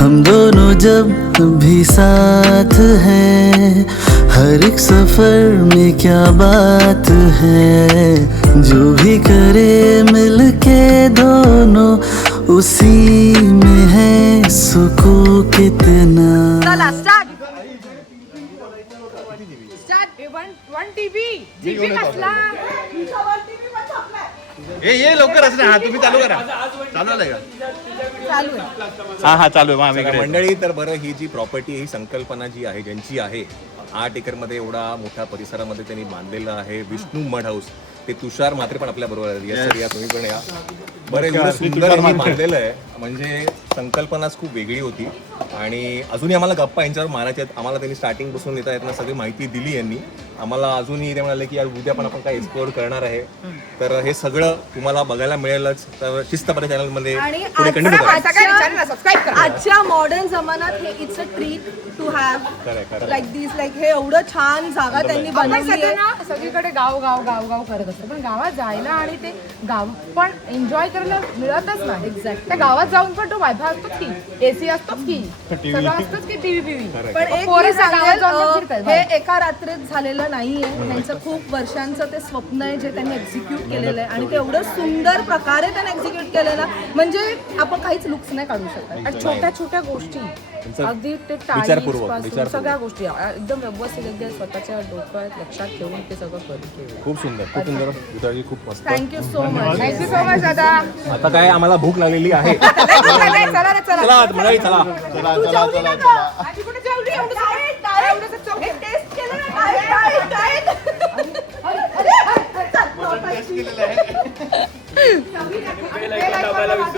हम दोनों जब भी साथ हैं, हर एक सफर में क्या बात है। जो भी करे मिलके दोनों, उसी में है सुकून कितना। चला स्टार्ट वन टीव्ही कसला ये लवकर असणार. हा तुम्ही चालू करा. चालू आलंय का? चालू आहे. हा चालू आहे. आम्ही इकडे मंडळी, तर बरं, ही जी प्रॉपर्टी, ही संकल्पना जी आहे, ज्यांची आहे, 8 एकरमध्ये एवढा मोठ्या परिसरामध्ये त्यांनी बांधलेलं आहे विष्णू मड हाऊस. ते तुषार म्हात्रे पण आपल्या बरोबर आहेत. या सर, या तुम्ही पण या. बरं, एवढं सुंदर यांनी बांधलेलं आहे, म्हणजे संकल्पनाच खूप वेगळी होती. आणि अजूनही आम्हाला गप्पा यांच्यावर मारायच्या आहेत. आम्हाला त्यांनी स्टार्टिंग पासून येता येताना सगळी माहिती दिली यांनी आम्हाला. अजूनही ते म्हणाले की यार उद्या पण आपण काय एक्सप्लोअर करणार आहे. तर हे सगळं तुम्हाला बघायला मिळेलच. तर शिस्तपणे चॅनलमध्ये पुढे कंटिन्यू करा. आजच्या मॉडर्न जमान्यात हे it's a treat to have like this, like हे एवढं छान जागा त्यांनी बनवली आहे ना. सगळीकडे गाव गाव गाव गाव करत असतो, पण गावात जायला आणि ते गाव पण एन्जॉय करायला मिळतच नाही. एक्झॅक्ट त्या गावात जाऊन पण तो वायफाय असतोच की, एसी असतोच की, सगळं असतंच की, टीव्ही. पण एक मी सांगेल, हे एका रात्रीत झालेलं नाहीये. त्यांचं खूप वर्षांचं ते स्वप्न आहे जे त्यांनी एक्झिक्यूट केलेलं आहे. आणि ते एवढं सुंदर प्रकारे त्यांनी एक्झिक्यूट केलेलं म्हणजे आपण काहीच लुक्स नाही काढू शकत. आणि छोट्या छोट्या गोष्टी अगदी ते टाळीपासून सगळ्या गोष्टी एकदम व्यवस्थित अगदी स्वतःच्या डोक्यात लक्षात ठेवून ते सगळं करतो. खूप सुंदर, खूप सुंदर. विचारली खूप मस्त. Thank you so much. Thank you so much दादा. आता काय आम्हाला भूक लागलेली आहे. चला रे, चला. चला मंडळी, चला. आधी कुठे जेवली? एवढं टेस्ट केलं ना.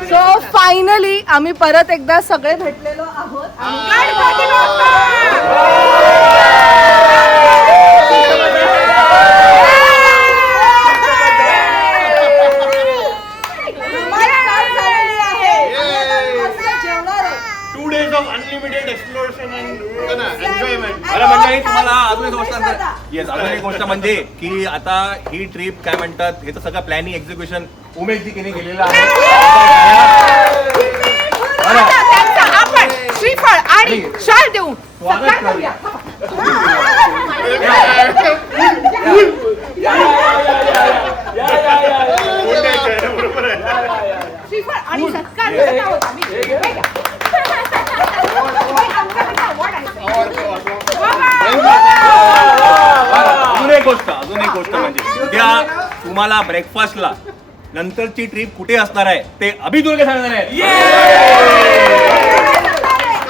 सो फायनली आम्ही परत एकदा सगळे भेटलेलो आहोत. तुम्हाला अजून एक गोष्ट म्हणजे की आता ही ट्रिप काय म्हणतात, हे तर सगळं प्लॅनिंग एक्झिक्युशन उमेशजी केने केलेलं आहे. आपण श्रीफळ आणि शाल देऊन श्रीफळ आणि सत्कार करत आहोत आम्ही. अजून एक गोष्ट म्हणजे उद्या तुम्हाला ब्रेकफास्टला नंतरची ट्रिप कुठे असणार आहे ते अभि तुला सांगणार आहे.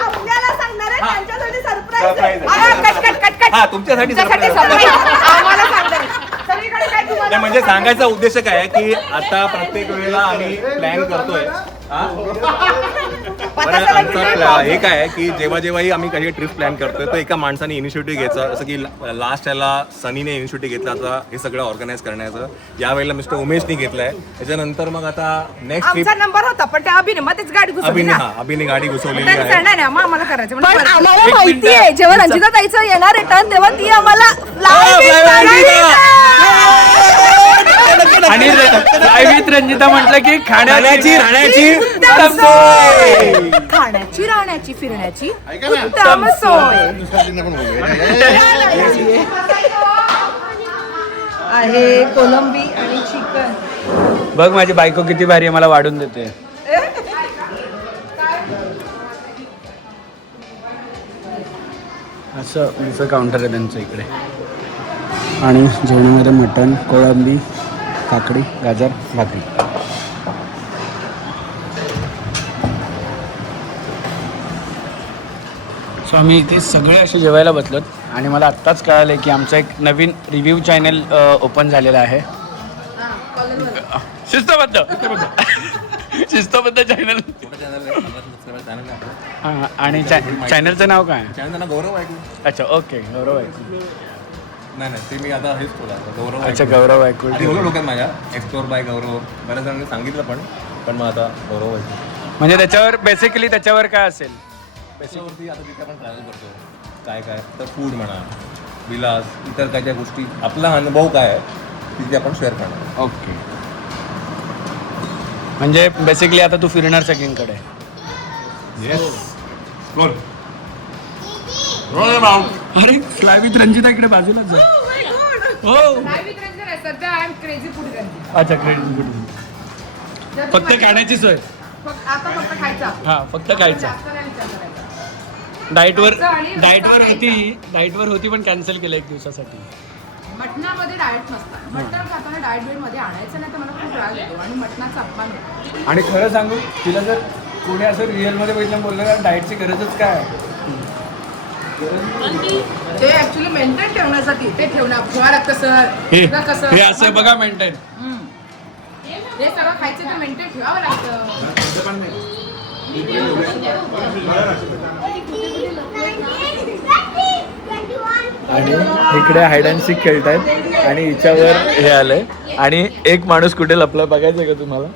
आपल्याला सांगणार आहे, त्यांच्यासाठी सरप्राईज आहे. हा, तुमच्यासाठी सरप्राईज. आम्हाला सांगणार सगळीकडे काय तुम्हाला म्हणजे सांगायचा उद्देश काय आहे की आता प्रत्येक वेळेला आम्ही प्लॅन करतोय. आमचा हे काय आहे की जेव्हा जेव्हाही आम्ही काही ट्रिप प्लॅन करतोय तर एका माणसाने इनिशिएटिव्ह घ्यायचा. जसं की लास्ट याला सनीने इनिशिएटिव्ह घेतला होता हे सगळं ऑर्गनाईज करण्याचं. यावेळेला मिस्टर उमेशने घेतलंय. त्याच्यानंतर मग आता नेक्स्ट ट्रिप आमचा नंबर होता, पण त्या अभिने मध्येच गाडी घुसवली ना. अभिने गाडी घुसवलेली त्यांनी आहे. सांगणार नाही, मग आम्हाला करायचं पण म्हणजे आम्हाला माहिती आहे जेव्हा रंजिता ताईचं येणार रिटर्न तेव्हा ती आम्हाला आणि लाईव्ह रंजिता म्हटलं की खाण्याची राहण्याची खाण्याची राहण्याची फिरण्याची उत्तम सोय आहे. कोलंबी आणि चिकन. बघ माझी बायको किती भारी आहे, मला वाढून देते. असं काउंटर आहे त्यांचं इकडे. आणि जेवणामध्ये मटण, कोळंबी, काकडी, गाजर, भाकरी. सो आम्ही इथे सगळे असे जेवायला बसलोत आणि मला आत्ताच कळालं की आमचं एक नवीन रिव्ह्यू चॅनल ओपन झालेलं आहे. शिस्तबद्ध शिस्तबद्ध चॅनल. हां, आणि चॅनलचं नाव काय? चॅनल गौरव ऐकू. अच्छा, ओके, गौरव ऐकू. नाही ते मी आता हेच बोला गौरव. अच्छा, गौरव ऐकू. लोक आहेत माझ्या एक्सप्लोर बाय गौरव. बऱ्याच जणांनी सांगितलं पण मग आता गौरव ऐकू. म्हणजे त्याच्यावर बेसिकली त्याच्यावर काय असेल? त्याच्यावरती आता जिथे आपण ट्रॅव्हल करतो काय तर फूड म्हणा, विलास, इतर काय ज्या गोष्टी, आपला अनुभव काय आहे तिथे आपण शेअर करणार. ओके, म्हणजे बेसिकली आता तू फिरणार सगळीकडे. येस. अरे फ्लाय विथ रंजिता इकडे बाजूलाच आहे. हो नाही मी रंजन आहे सध्या. I am crazy food Ranjan. अच्छा क्रेडिट फक्त खाण्याची सोय. आता फक्त खायचा. हा फक्त खायचा. जास्त नाही विचार करायचा. डाएटवर आणि डाएटवर होती पण कॅन्सल केलं एक दिवसासाठी. मटणामध्ये डाएट नसतं. मटण खाताना डाएट बेड मध्ये आणायचं नाही तर मला खूप राग येतो आणि मटणाचा अपमान होतो. आणि खरं सांगू तिला जर कोणी असं रिअलमध्ये बघितलं बोललं का डाएटची गरजच काय आहे? ते ऍक्च्युली मेंटेन ठेवण्यासाठी ते ठेवणार फुवारात कसं हे कसं हे असं आहे बघा मेंटेन. हे सगळं खायचं ते मेंटेन ठेवावं लागतं. आणि इकडे हाईड अँड सीक खेळतायत आणि हिच्यावर हे आलंय आणि एक माणूस कुठे लपला बघायचं का तुम्हाला?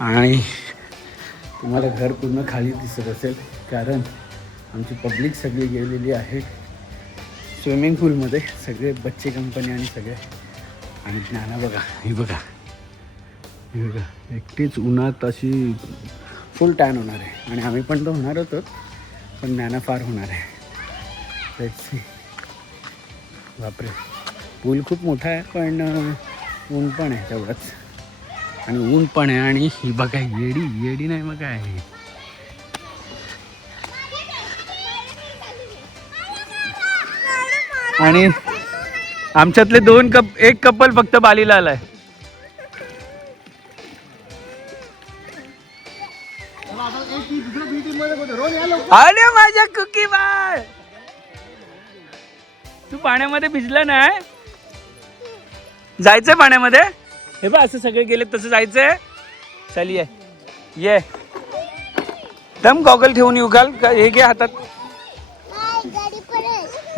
आणि तुम्हाला घर पूर्ण खाली दिसत असेल कारण आमची पब्लिक सगळी गेलेली आहे स्विमिंग पूलमध्ये. सगळे बच्चे कंपनी आणि सगळे. आणि ज्ञाना बघा ही बघा एकटीच उन्हात अशी फुल टॅन होणार आहे. आणि आम्ही पण तर होणार होतो पण ज्ञाना फार होणार आहे. Let's see. बापरे पूल खूप मोठा आहे पण ऊन पण आहे तेवढंच. आणि ऊन पण आहे. आणि ही बघा येडी नाही मग काय आहे. आणि आमच्यातले एक कपल फक्त बालीला आलाय. अरे माझ्या कुकी बाळ तू पाण्यामध्ये भिजला नाही. जायचंय पाण्यामध्ये. हे बघ असं सगळे गेले तसं जायचंय. चल ये दम गॉगल ठेवून येऊ घाल. हे घे हातात.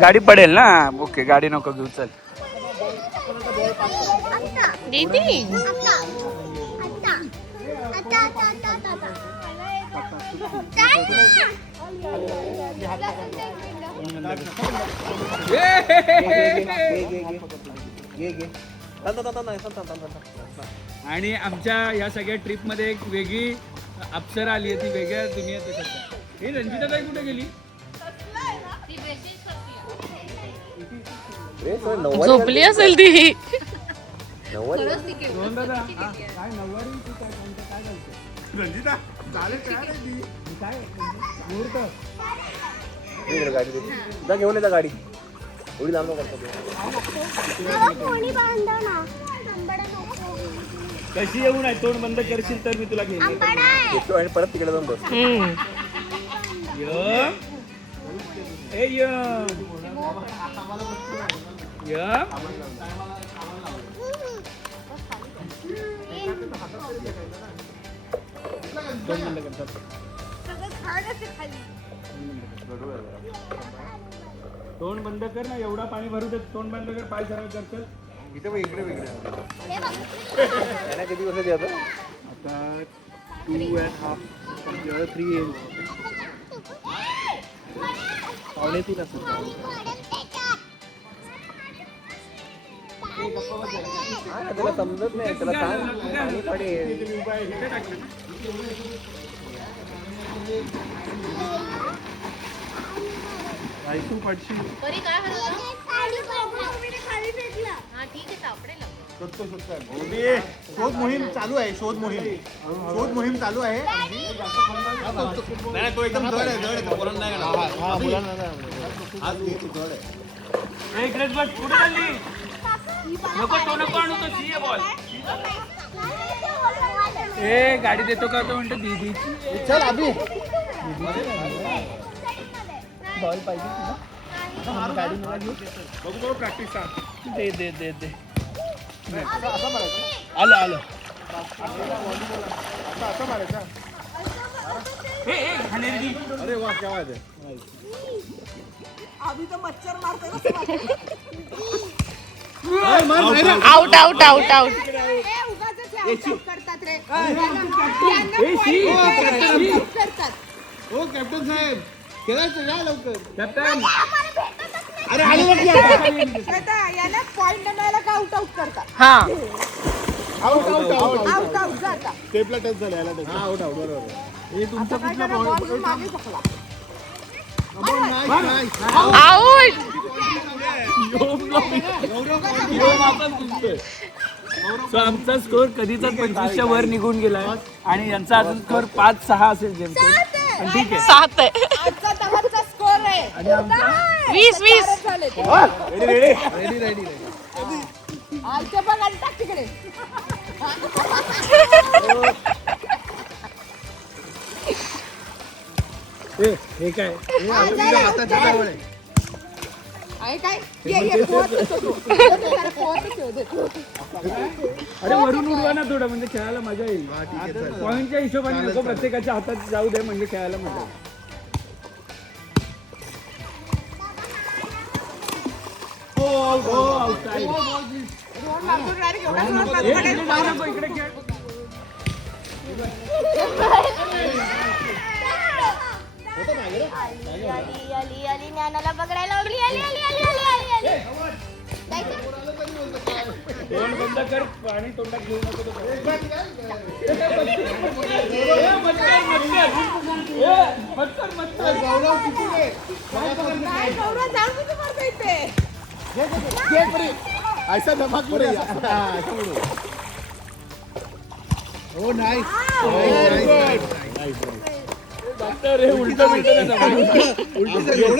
गाडी पडेल ना. ओके गाडी नको घेऊ चल. आणि आमच्या या सगळ्या ट्रिप मध्ये एक वेगळी अप्सरा आली आहे. ती वेगळ्या दुनियेत आहे सध्या. हे रंजिता ताई कुठे गेली? झोपली असेल ती. घेऊन येता गाडी एवढी लांब कशी येऊ नाही. तोंड बंद करशील तर मी तुला घेईन. आणि परत तिकडे जाऊन बस. तोंड बंद कर ना. एवढा पाणी भरू दे. तोंड बंद कर. पाय सरळ कर. इथे इकडे किती वर्ष आता? आता 2.5 3 येईल. पावणे 3 असेल. त्याला समजत नाही. त्याला पाणी पडेल. तू पडशील. शोध मोहीम चालू आहे. शोध मोहीम चालू आहे. नाही तो एकदम जड आहे. मुलांना नाही करणार. मुलांना आज जड आहे. एक बस पुढे चालली. नको तो नको आणू. तो सी बॉल. ए गाडी देतो का? तो म्हणतो दीदी चल अभि बॉल पाहिजे तुला. गाडी मला घेऊ. बघू प्रॅक्टिस दे दे दे दे. आलं आलं. असं मारायचा. अरे वा क्या बात है. अभी तो मच्छर मारते आउट आउट आउट आउट हो कॅप्टन साहेब खेळायचं या लवकर कॅप्टन अरे आले पॉइंट आणायला का आउट आउट करतात हा out out out out out जाता टेपला टच झाला याला टच आउट आउट बरोबर हे तुमचा कुठला बॉल मागे पकडला आउट सो आमचा स्कोर कधीचा 25च्या वर निघून गेलाय आणि यांचा अजून स्कोर 5-6 असेल जेमतेम. पण ठीक आहे 7 आहे आजचा 10चा स्कोर आहे आणि आमचा 20 झाले ते. रेडी आलते बघ आणि टाक तिकडे हे काय आहे काय ये पोहोचच होतो. त्याला पोहोचच येऊ दे. अरे वरून उडवा ना थोडं म्हणजे खेळायला मजा येईल पॉईंटच्या हिशोबाने नको प्रत्येकाच्या हातात जाऊ दे म्हणजे खेळायला मजा येईल. दोन मागून direct एवढा जोरात हे इकडे जाऊ नको, इकडे खेळ. आली ज्ञानाला पकडायला लागली आली तोंड बंद कर पाणी तोंडात घेऊ नको काय गौरव जाऊन किती मारता इथे ऐसा धमाक पुढे हो नाईस एवढं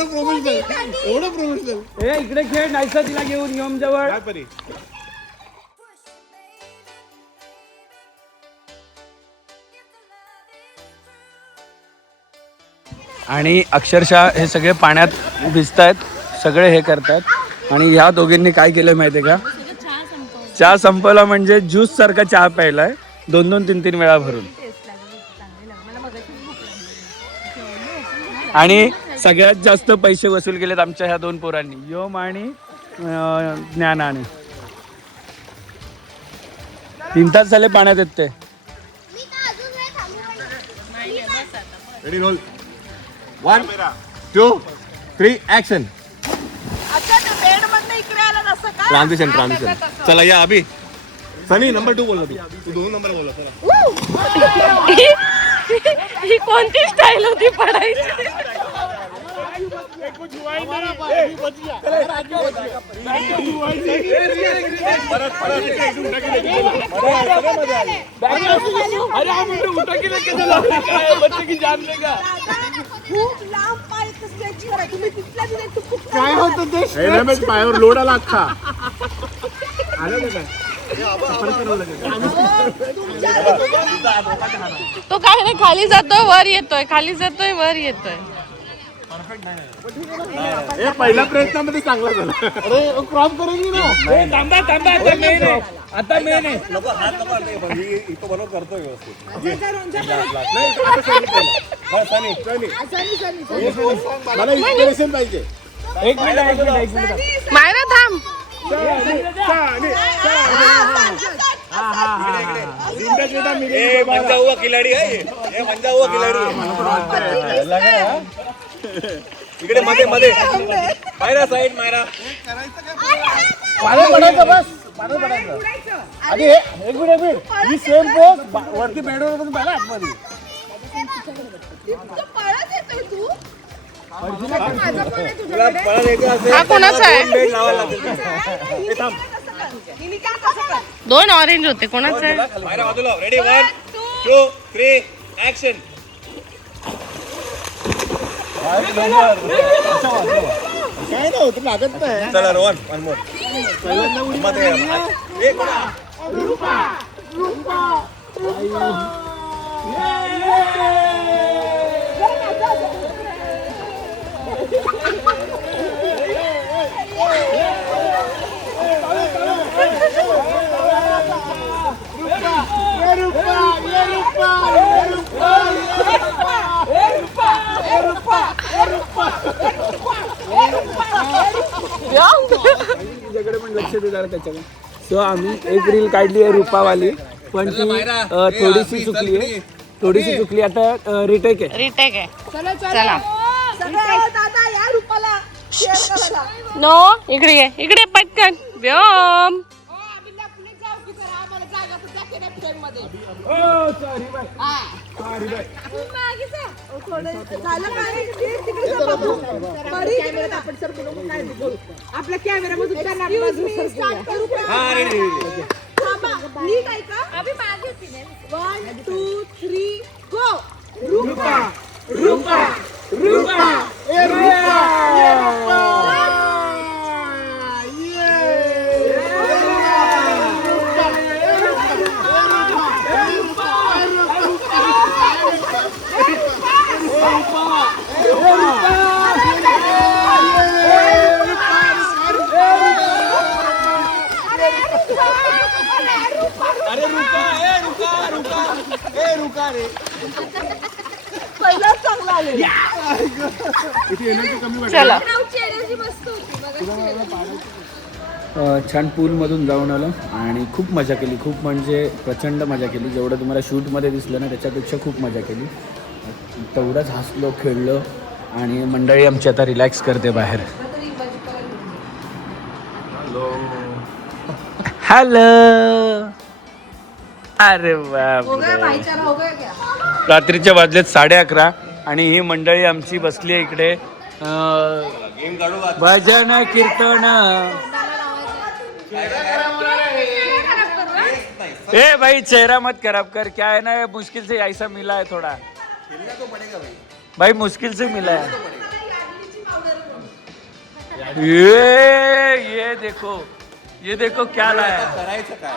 प्रोफेशनल हे इकडे खेळ नाहीसा तिला घेऊन यम जवळ आणि अक्षरशः हे सगळे पाण्यात भिजतायत सगळे हे करतायत आणि ह्या दोघींनी काय केलं माहितीये का चहा संपवला म्हणजे ज्यूस सारखा चहा प्यायलाय 2-3 वेळा भरून आणि सगळ्यात जास्त पैसे वसूल केलेत आमच्या ह्या 2 पोरांनी योम आणि ज्ञानाने 3 तास झाले पाण्यात येत ते रेडी रोल 1 2 3 ऍक्शन अच्छा ते बेड मधनं इकडे आला नसं का ट्रान्झिशन चला या अभि सनी नंबर 2 बोलला तू 2 नंबर बोलला चला ही कोणती स्टाईल होती पडायची खूप लांब पाय स्ट्रेच करा तुम्ही तिथल्या तिथे टुकटुक काय होतं ते पायावर लोड आला अख्खा आलं का तो काय नाही खाली जातोय वर येतोय खाली जातोय वर येतोय हे पहिल्या प्रयत्नामध्ये चांगला झाला अरे क्रॉप करेल ना थांबा आता मेन आहे आता मेन आहे इथं बरोबर करतोय व्यवस्थित मला इन्स्पिरेशन पाहिजे एक मिनिट मायरा थांब मंजा हुआ खिलाडी आहे हे मंजा हुआ खिलाडी इकडे मध्ये मायरा साईड मायरा पाणी पडायचं बस पाणी पडायचं आणि एक मिनिट ही सेम पोस्ट वरती बेडवर पण पाहिला आतमध्ये इतकं पळत येतोय तू माझं पण आहे तुला तुझ्याकडे पळत यायचं असेल हा कोणाचा आहे? बेड लावायला लागेल हिने काय कसं कर 2 ऑरेंज होते कोणाचं आहे मायरा बाजूला रेडी 1 2 3 ऍक्शन काय नाही होत लागत नाही चला रोहन वन मोर मध्ये एक तुझ्याकडे पण लक्ष दे जरा त्याच्याकडे. सो आम्ही एक रील काढली आहे रूपावाली, पण ती थोडीशी चुकली. आता रिटेक आहे. रिटेक आहे. चला दादा या रूपाला share करायला. नो इकडे पटकन व्योम. आपल्या कॅमेरामधून नीट ऐका. 1 2 3 गो. रूपा पहिलाच चांगला आले. चला छान पूलमधून जाऊन आलो आणि खूप मजा केली. खूप म्हणजे प्रचंड मजा केली. जेवढं तुम्हाला शूटमध्ये दिसलं ना त्याच्यापेक्षा खूप मजा केली. तेवढंच हसलो, खेळलो आणि मंडळी आमची आता रिलॅक्स करते बाहेर. हॅलो. अरे बापरे, भाईचारा हो गया क्या? रात्रीच्या वाजलेत 11:30 आणि ही मंडळी आमची बसली आहे इकडे. भजन कीर्तन. ए भाई चेहरा मत खराब कर. क्या है ना, मुश्किल से ऐसा मिला है थोड़ा. भाई मुश्किल से मिला है. ये देखो क्या लाया. करायचं काय?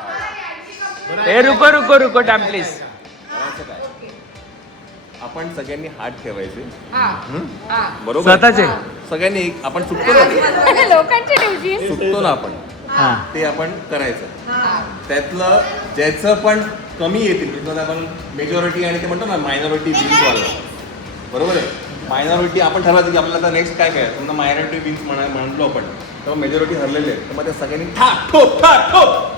ए रुको टाइम प्लीज. आपण सगळ्यांनी हात ठेवायचे. बरोबर स्वतःचे. सगळ्यांनी आपण चुकतो ना, लोकांची ड्युटी. चुकतो ना आपण, ते आपण करायचं. त्यातलं ज्याचं पण कमी येतील त्यातलं आपण मेजॉरिटी आणि ते म्हणतो ना मायनॉरिटी बिन्स वाला, बरोबर आहे. मायनॉरिटी आपण ठरवायचं की आपल्याला नेक्स्ट काय काय. समजा मायनॉरिटी बिन्स म्हणलो आपण, तर मेजॉरिटी हरलेले आहे, तर मग त्या सगळ्यांनी ठोक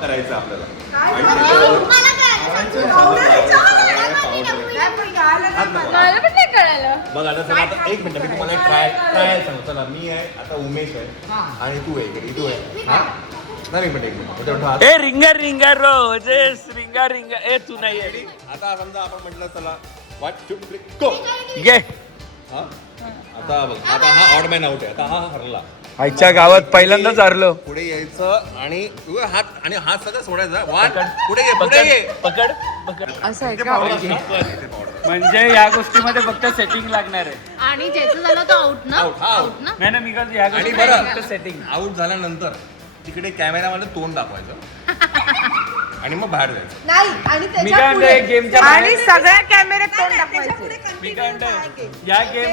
करायचं आपल्याला. आणि त्याच्यावर मला पण नाही कळालं. बघ आता चला, आता एक मिनिट मी तुम्हाला ट्रायल सांगतो. चला मी आहे, आता उमेश आहे आणि तू आहे, तू आहे. हा नाही, एक मिनिट. ए रिंगर रोजेस रिंगा ए तू नाही आहे. आता समजा आपण म्हटलं चला 1 2 3 गो घे. हा आता बघ, आता हा ऑड मॅन आउट आहे. आता हा हरला. आईच्या गावात पहिल्यांदाच हरलो. पुढे यायचं आणि उभे हात सगळं सोडायचा. पुढे ये. पकड. असं आहे का? म्हणजे या गोष्टीमध्ये फक्त सेटिंग लागणार आहे. आणि ज्याचं झालं तो आउट ना. आउट ना. नाही ना, मी या आणि गोष्टीमध्ये बरं फक्त सेटिंग. आउट झाल्यानंतर तिकडे कॅमेरामध्ये तोंड दाखवायचं आणि मग बाहेर जायचं. नाही आणि मी काय म्हणतोय गेमच्या आणि सगळ्या कॅमेऱ्यात तोंड दाखवायचे. मी काय म्हणतोय या गेम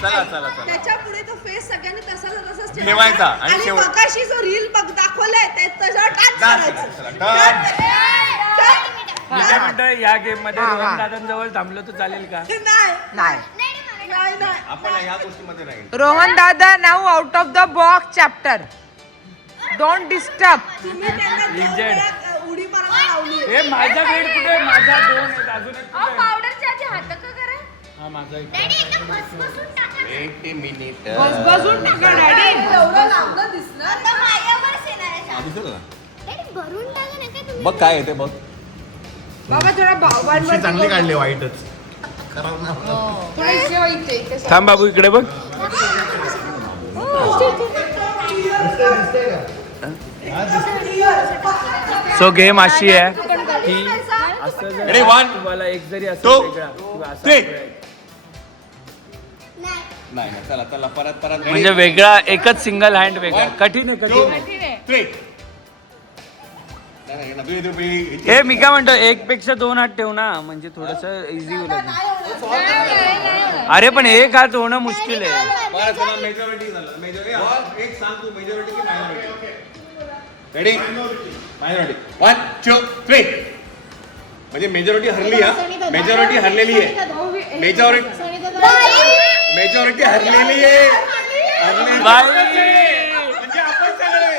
चला त्याच्या पुढे तो फेस सगळ्यांनी तसाच ठेवायचा आणि आणि शेवट- मगाशी जो रील दाखवलाय ते त्याच्यावर टच करायचं. मी काय म्हणतोय या गेम मध्ये रोहन दादांजवळ थांबलो तर चालेल का? नाही. आपण या गोष्टीमध्ये नाही. रोहन दादा नाव out of the box chapter. Don't disturb. तुम्ही त्यांना Injured. उडी मारायला लावली. ए माझा बेड कुठे? माझा 2 आहेत, अजून एक कुठे? पावडरच्या आधी हात का करा. हा माझा एक. एक मिनिट बसून टाका डॅडी. एवढं लांबलं दिसलं. आता माझ्यावरच येणार आहे. दिसलं ना. डॅडी, भरून टाका ना काय तुम्ही. बघ काय येते बघ. बाबा थोडा चांगली काढली वाईटच. थांब बाबू इकडे बघ. सो गेम अशी आहे की असं जर Ready, 1, तुम्हाला एक जरी 2, असं वेगळा किंवा असा 3. वेगळा, नाही चला परत म्हणजे वेगळा एकच सिंगल हँड वेगळा. कठीण आहे. 3. ए मी काय म्हणतो, एक पेक्षा 2 हात ठेव ना, म्हणजे थोडस इझी होईल. अरे पण एक हात होणं मुश्किल आहे. मेजॉरिटी झालं. मेजॉरिटी एक सांग तू, मेजॉरिटी की मायनॉरिटी? रेडी? मायनॉरिटी. 1 2 3. म्हणजे मेजॉरिटी हरली. हा मेजॉरिटी हरलेली आहे. मेजॉरिटी हरलेली आहे. बाई. म्हणजे आपण सगळे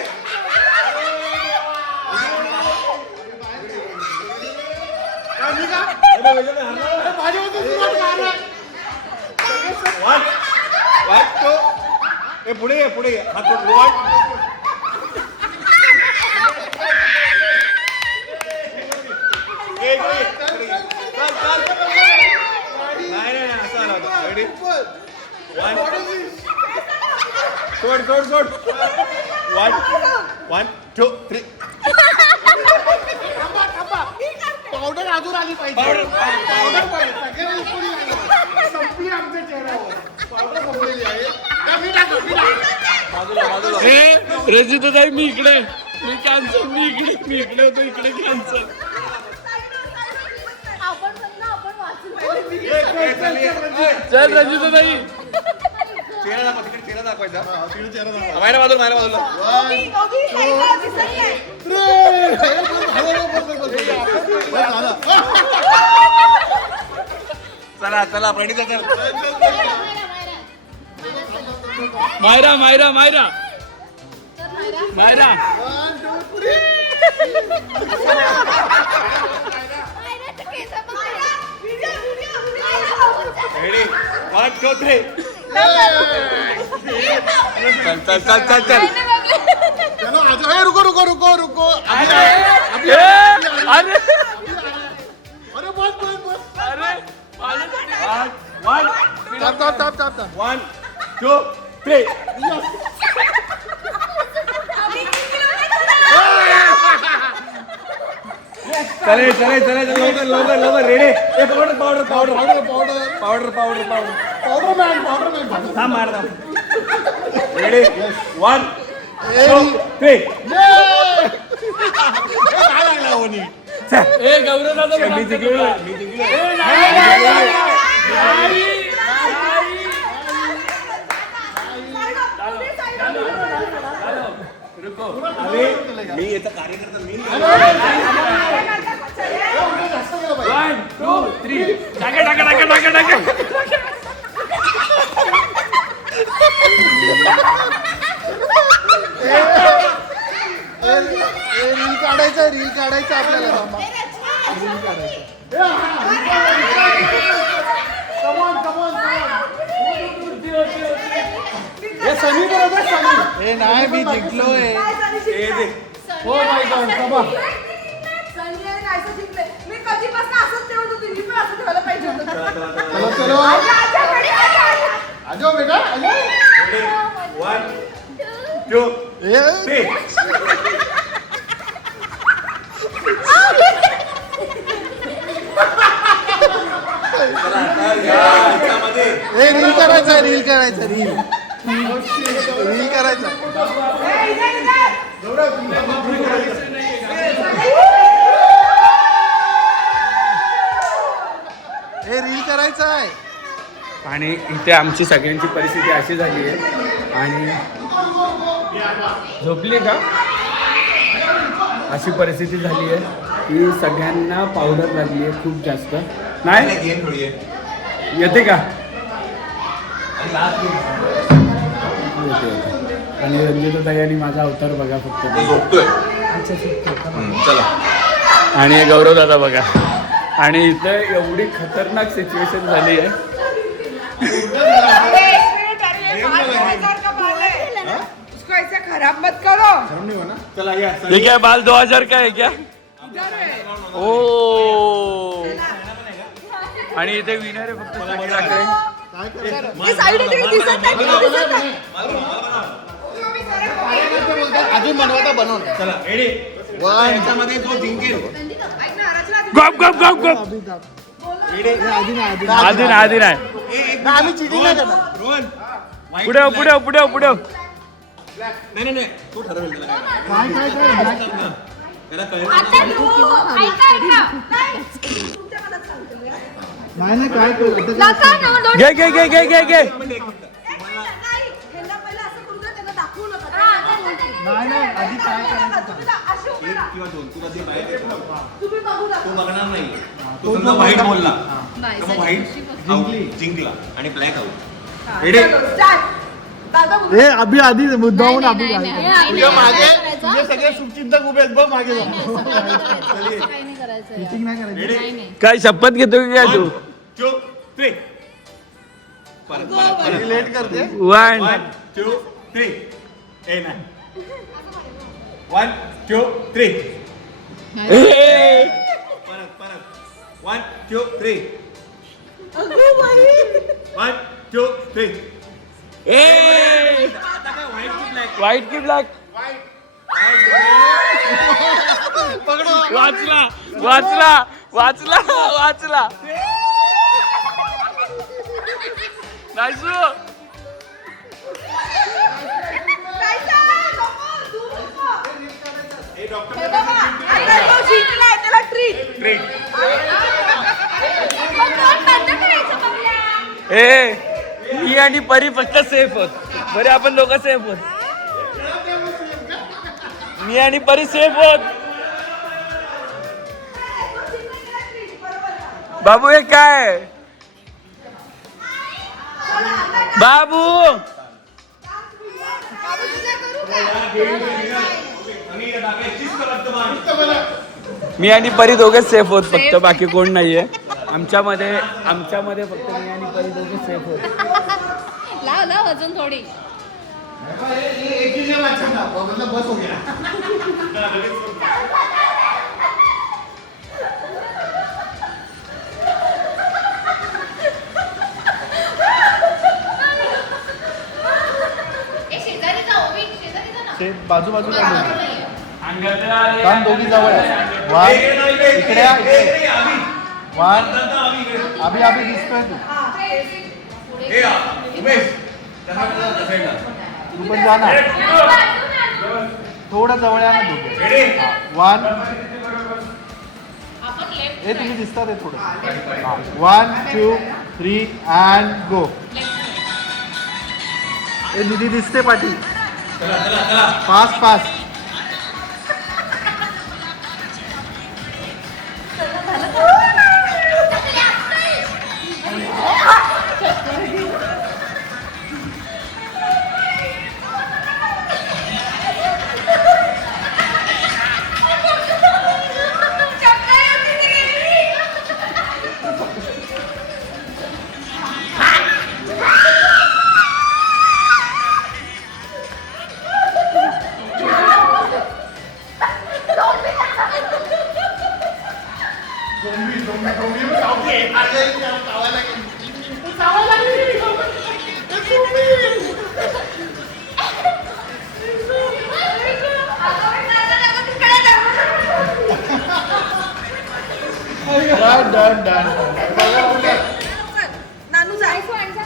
पुढे ये पुढे ये हात वर. नाही असं आला होता. Ready? सोड सोड सोड. 1 2 3. पावडर अजून आली पाहिजे. पावडर संपली आमच्या चेहऱ्यावर. पावडर संपलेली आहे. मी टाकतो. रजिताताई मी इकडे, मी कॅन्सल, मी इकडे होतो, इकडे कॅन्सल. आपण म्हणलं आपण वाचू. चल रजिताताई. चेहरा दाखवा तिकडे चेहरा दाखवायचा. बाहेर बाजूला. चला चला प्रणिता चल. मायरा. रेडी 1 2 3. चल. चलो आजो. हे रुको. अरे अरे बस. अरे 1 2 3. चले लवकर रेडी. Powder man. थांब मार. रेडी 1 2 3. काय लागला हो नीट. ए गौरव दादा मी जिंकलो. मी याचा कार्यकर्ता मी 1 2 3. टाका. रील काढायचं आपल्याला. हे सनी बरोबर सनी. हे नाही मी जिंकलोय. हो माय गॉड बाबा. संजय नाहीसं जिंकले. मी कधीपासून असंच ठेवत होती. मी पण असं ठेवायला पाहिजे होतं. चलो आजो बेटा. 1 2 3. रील करायचा. रील करायचा. हे रील करायचं आहे. आणि इथे आमची सगळ्यांची परिस्थिती अशी झाली आहे. आणि झोपली का अशी परिस्थिती झाली आहे की सगळ्यांना पावडर लागली आहे खूप जास्त. नाही येते का? येते. आणि रंजिताताई आणि माझा अवतार बघा फक्त. झोपतोय. चला. आणि गौरव दादा बघा. आणि इथे एवढी खतरनाक सिच्युएशन झाली आहे. उसको ऐसे खराब मत करो. चला या. ये क्या बाल 2000 का है क्या? ओ. आणि इथे विनर आहे फक्त सनी ठाकरे. अजून बनव. चला रेडी. याच्यामध्ये जो जिंकेल. गप. आधी नाही. आम्ही चिटिंग नाही करणार. रोहन पुढे. नाही तू ठरवेल त्याला त्याला कळेल. नाही काय करू. घे. नाही आधी काय करायचं. 1 किंवा 2 तुला जे माहिती आहे तो बघणार नाही. तो समजा व्हाईट बोलला तर मग व्हाईट जिंकला आणि ब्लॅक आउट. रेडी. हे अभि आधी मुद्दाहून तुझ्या मागे तुझे सगळे शुभचिंतक उभे आहेत बघ मागे. चिटिंग नाही करायचं. काय शपथ घेतो की काय तू? 1 2 3. लेट करते. 1 2 3 ए नाही 1 2 3 परत 1 2 3 1 2 3 आता काय व्हाईट की ब्लॅक वाचला वाचला वाचला वाचला नायसू ए मी आणि परी फक्त सेफ होत बरे आपण दोघं सेफ होत मी आणि परी सेफ होत बाबू हे काय बाबू मी आणि परी दोघे सेफ होत फक्त बाकी कोण नाहीये आमच्यामध्ये फक्त मी आणि परी दोघे सेफ होत लाव लाव अजून थोडी बस हो गया बाजू बाजूला काम दोघी जवळ आहे इकडे अभि अभि दिसतोय तू पण जा ना थोडं जवळ या ना दोघे 1 हे तुम्ही दिसतात आहे थोडं 1 2 3 अँड गो हे निधी दिसते पाठी फास्ट फास्ट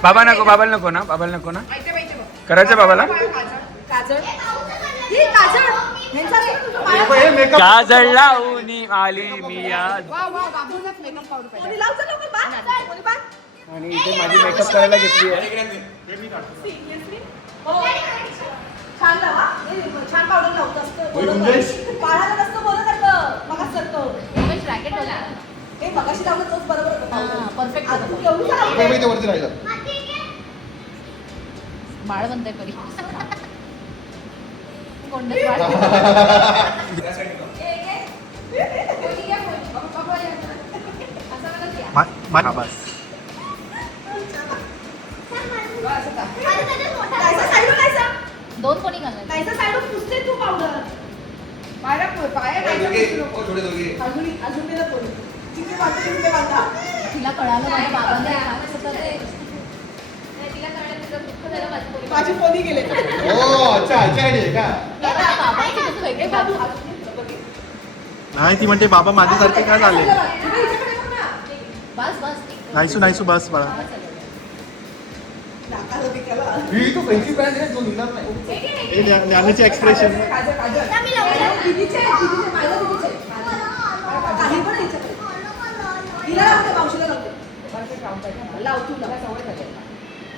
बाबा नको बाबाला नको ना करायचं बाबाला काजळ लावून आली मी आज आणि इथे माझी मेकअप करायला घेतली आहे छान लावा छान पावडर लावत असतं पाळायला नसतं बोलत असतं मगाच सारखं रॅकेट वाला हे मगाशी लावलं तोच बरोबर होतं परफेक्ट वरती राहिलं बाळ बनतंय परी दोन कोणी घालणार नाहीतर साईडवर पुसते तू पावडर अजून तिला पोरी तिथे वाटते तिथे वाटा तिला कळालं माझ्या बाबांनी सांगत होतं ते तिला कळलं तिचं दुःख झालं माझी पोरी माझी पोरी गेले अच्छा आहे का बाबांची दुःख वेगळे बाबू नाही ती म्हणते बाबा माझ्यासारखे का झाले बस बस नाहीसू नाहीसू बस बाळा ही तो पहिली ब्रँड आहे जो निघणार नाही ज्ञानाचे एक्सप्रेशन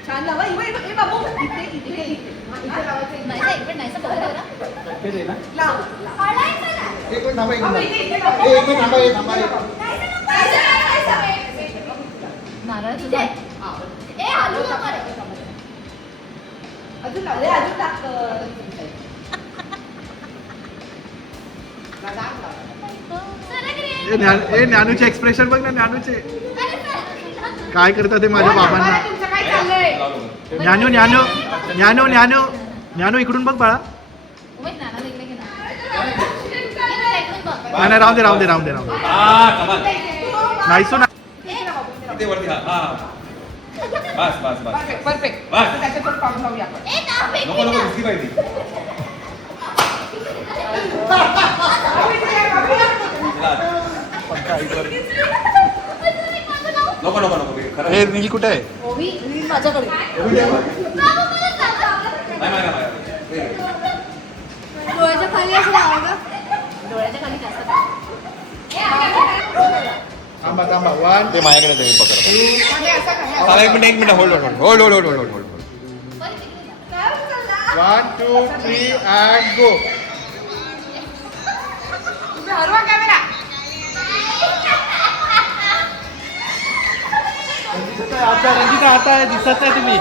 छान लावा बाबू इथे नाही एक मिनिट थांबा एक मिनिट थांबा नारळ तुझा अजून टाक ज्ञानूचे एक्सप्रेशन बघ ना ज्ञानूचे काय करतात ते माझ्या बाबांना ज्ञानू ज्ञानू ज्ञानू ज्ञानू ज्ञानू इकडून बघ बाळा. उमेश नाना इकडे घे ना. इकडून बघ. नाही राहून दे. नाही सो इथे वरती बस परफेक्ट बस. त्याच्यातच पाऊस लावूया आपण. ए, ना, फेक नको ना. दिसली पाहिजे. नको खरं हे नील कुठे आहे? ओवी, माझ्याकडे. नाही. डोळ्याच्या खाली असं लावा का? डोळ्याच्या खाली जास्त. थांबा 1 ते माझ्याकडे जाईल पकड. चला एक मिनिट होल्ड. 1 2 3 and go. तुम्ही हरवा कॅमेरा. रंजिता आता आहे, दिसत नाही तुम्ही.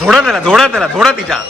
झोडा तिच्या.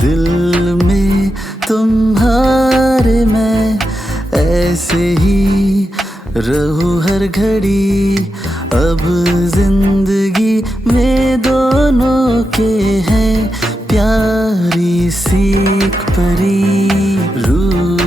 दिल में तुम्हारे मैं ऐसे ही रहूं हर घड़ी. अब जिंदगी में दोनों के हैं प्यारी सी एक परी. रूह